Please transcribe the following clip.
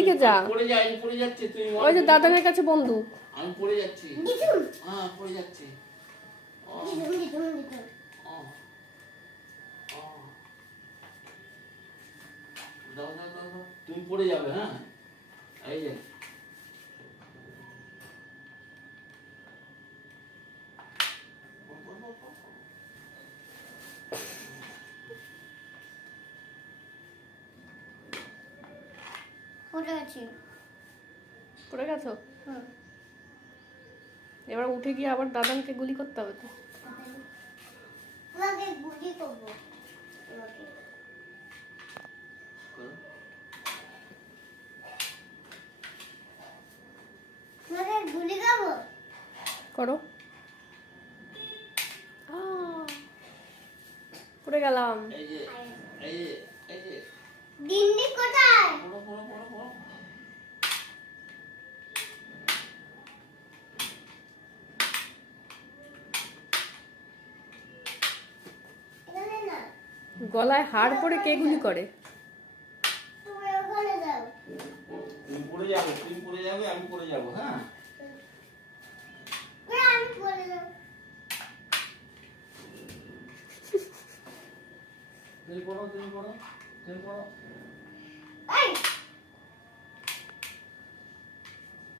দিকে যা, পড়ে যাই, পড়ে যাচ্ছে তুই। ওই যে দাদানের কাছে বন্দুক। আমি পড়ে যাচ্ছি। হ্যাঁ পড়ে যাচ্ছি। দাও দাও দাও দাও। তুমি পড়ে যাবে। হ্যাঁ এই যে পড়ে গেছো? এবার উঠে গিয়ে আবার দাদানকে গুলি করতে হবে তো। করো। পড়ে গেলাম। এই যে এই যে এই যে দিন্নি কোথায়? পড়ো পড়ো পড়ো পড়ো। এখানে না, গলায় হাড় পরে কে গুলি করে? তুমি ওখানে যাও। তুমি পড়ে যাবে, তুমি পড়ে যাবে, আমি পড়ে যাবো। হ্যাঁ কই আমি পড়ে যাব? তুমি পড়ো, তুমি পড়ো, তুমি পড়ো।